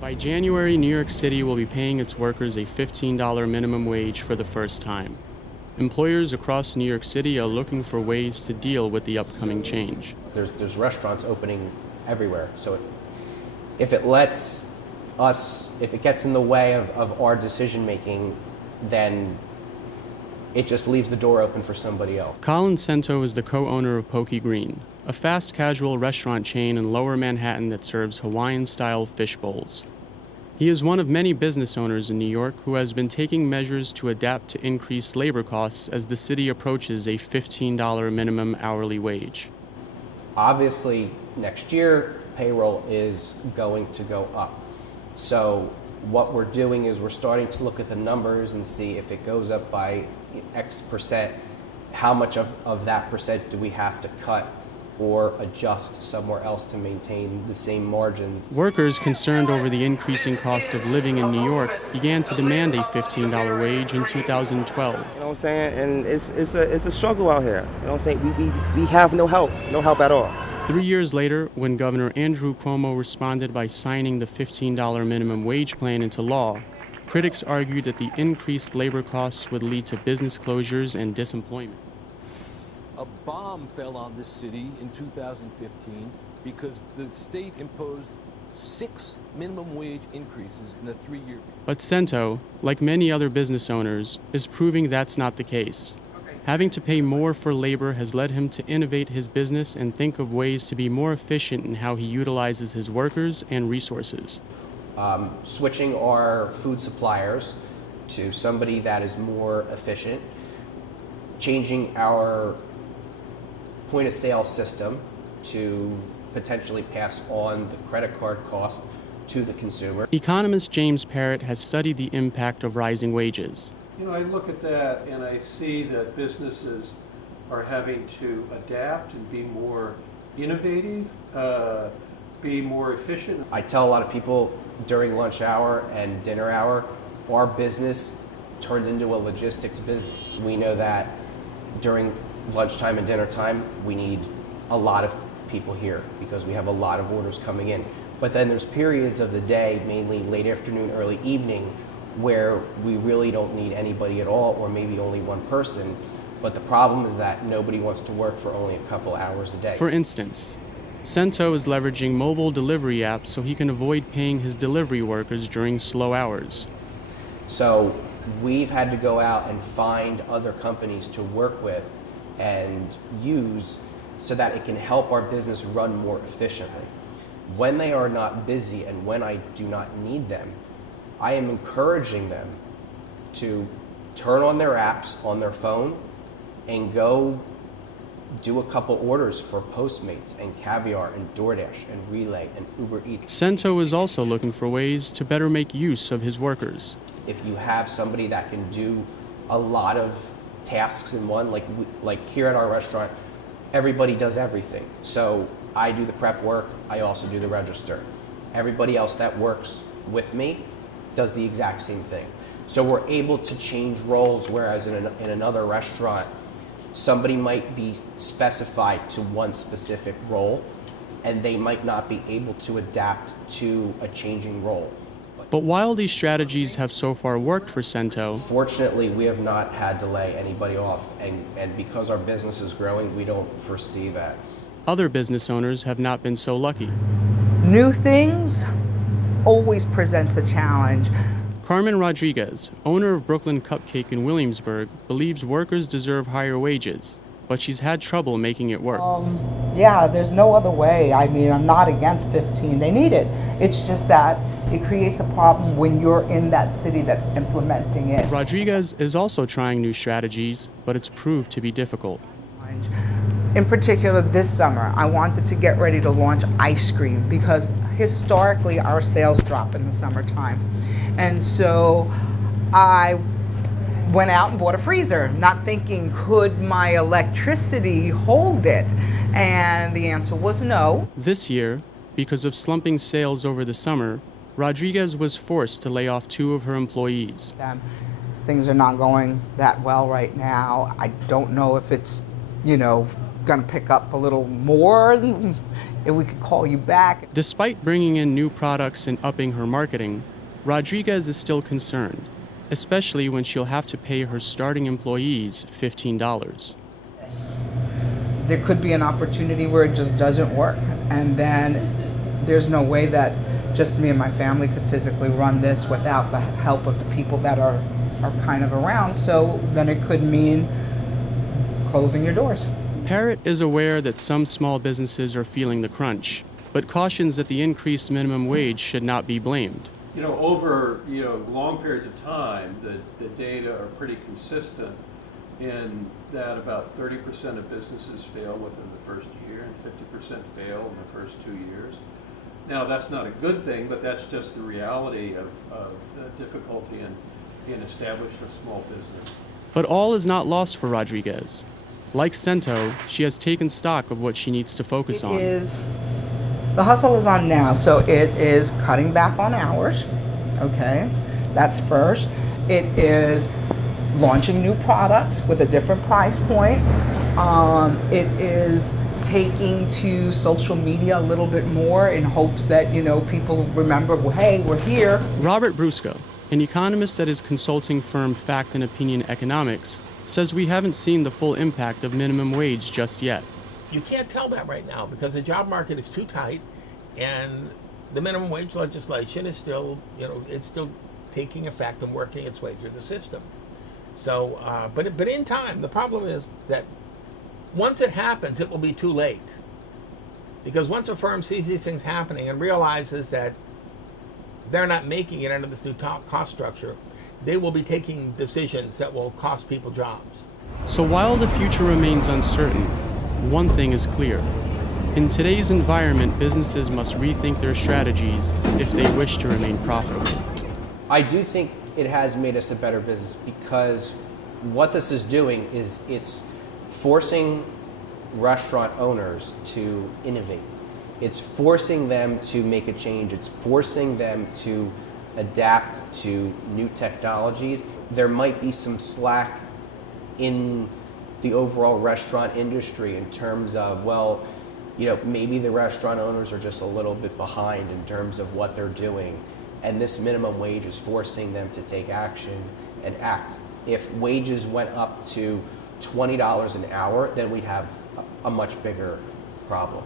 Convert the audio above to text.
By January, New York City will be paying its workers a $15 minimum wage for the first time. Employers across New York City are looking for ways to deal with the upcoming change. There's restaurants opening everywhere. So if it lets us, if it gets in the way of our decision making, then it just leaves the door open for somebody else. Colin Cento is the co-owner of Poke Green, a fast casual restaurant chain in Lower Manhattan that serves Hawaiian-style fish bowls. He is one of many business owners in New York who has been taking measures to adapt to increased labor costs as the city approaches a $15 minimum hourly wage. Obviously, next year, payroll is going to go up. So what we're doing is we're starting to look at the numbers and see if it goes up by X percent, how much of that percent do we have to cut or adjust somewhere else to maintain the same margins. Workers concerned over the increasing cost of living in New York began to demand a $15 wage in 2012. You know what I'm saying? And it's a struggle out here. You know what I'm saying? We have no help at all. 3 years later, when Governor Andrew Cuomo responded by signing the $15 minimum wage plan into law, critics argued that the increased labor costs would lead to business closures and disemployment. A bomb fell on this city in 2015 because the state imposed 6 minimum wage increases in a 3-year period. But Cento, like many other business owners, is proving that's not the case. Having to pay more for labor has led him to innovate his business and think of ways to be more efficient in how he utilizes his workers and resources. Switching our food suppliers to somebody that is more efficient, changing our point of sale system to potentially pass on the credit card cost to the consumer. Economist James Parrott has studied the impact of rising wages. You know, I look at that and I see that businesses are having to adapt and be more innovative, be more efficient. I tell a lot of people during lunch hour and dinner hour, our business turns into a logistics business. We know that during lunchtime and dinner time, we need a lot of people here because we have a lot of orders coming in. But then there's periods of the day, mainly late afternoon, early evening, where we really don't need anybody at all, or maybe only one person. But the problem is that nobody wants to work for only a couple hours a day. For instance, Cento is leveraging mobile delivery apps so he can avoid paying his delivery workers during slow hours. So we've had to go out and find other companies to work with and use so that it can help our business run more efficiently. When they are not busy and when I do not need them, I am encouraging them to turn on their apps on their phone and go do a couple orders for Postmates and Caviar and DoorDash and Relay and Uber Eats. Cento is also looking for ways to better make use of his workers. If you have somebody that can do a lot of tasks in one, like here at our restaurant, everybody does everything. So I do the prep work, I also do the register. Everybody else that works with me does the exact same thing. So we're able to change roles, whereas in another restaurant, somebody might be specified to one specific role and they might not be able to adapt to a changing role. But while these strategies have so far worked for Cento, fortunately, we have not had to lay anybody off, and because our business is growing, we don't foresee that. other business owners have not been so lucky. New things always presents a challenge. Carmen Rodriguez, owner of Brooklyn Cupcake in Williamsburg, believes workers deserve higher wages, but she's had trouble making it work. Yeah, there's no other way. I mean, I'm not against 15. They need it. It's just that it creates a problem when you're in that city that's implementing it. Rodriguez is also trying new strategies, but it's proved to be difficult. In particular, this summer, I wanted to get ready to launch ice cream because historically our sales drop in the summertime. And so I went out and bought a freezer, not thinking, could my electricity hold it? And the answer was no. This year, because of slumping sales over the summer, Rodriguez was forced to lay off 2 of her employees. Things are not going that well right now. I don't know if it's, gonna pick up a little more, if we could call you back. Despite bringing in new products and upping her marketing, Rodriguez is still concerned, especially when she'll have to pay her starting employees $15. There could be an opportunity where it just doesn't work, and then there's no way that just me and my family could physically run this without the help of the people that are kind of around. So then it could mean closing your doors. Parrott is aware that some small businesses are feeling the crunch, but cautions that the increased minimum wage should not be blamed. Over long periods of time, the data are pretty consistent in that about 30% of businesses fail within the first year and 50% fail in the first 2 years. Now, that's not a good thing, but that's just the reality of the difficulty in establishing a small business. But all is not lost for Rodriguez. Like Cento, she has taken stock of what she needs to focus on. The hustle is on now, so it is cutting back on hours, okay? That's first. It is launching new products with a different price point. It is taking to social media a little bit more in hopes that, people remember, well, hey, we're here. Robert Brusco, an economist at his consulting firm Fact and Opinion Economics, says we haven't seen the full impact of minimum wage just yet. You can't tell that right now because the job market is too tight, and the minimum wage legislation is still, it's still taking effect and working its way through the system. So, but in time, the problem is that once it happens, it will be too late. Because once a firm sees these things happening and realizes that they're not making it under this new cost structure, they will be taking decisions that will cost people jobs. So while the future remains uncertain, one thing is clear. In today's environment, businesses must rethink their strategies if they wish to remain profitable. I do think it has made us a better business because what this is doing is it's forcing restaurant owners to innovate. It's forcing them to make a change. It's forcing them to adapt to new technologies. There might be some slack in the overall restaurant industry in terms of, maybe the restaurant owners are just a little bit behind in terms of what they're doing. And this minimum wage is forcing them to take action and act. If wages went up to $20 an hour, then we'd have a much bigger problem.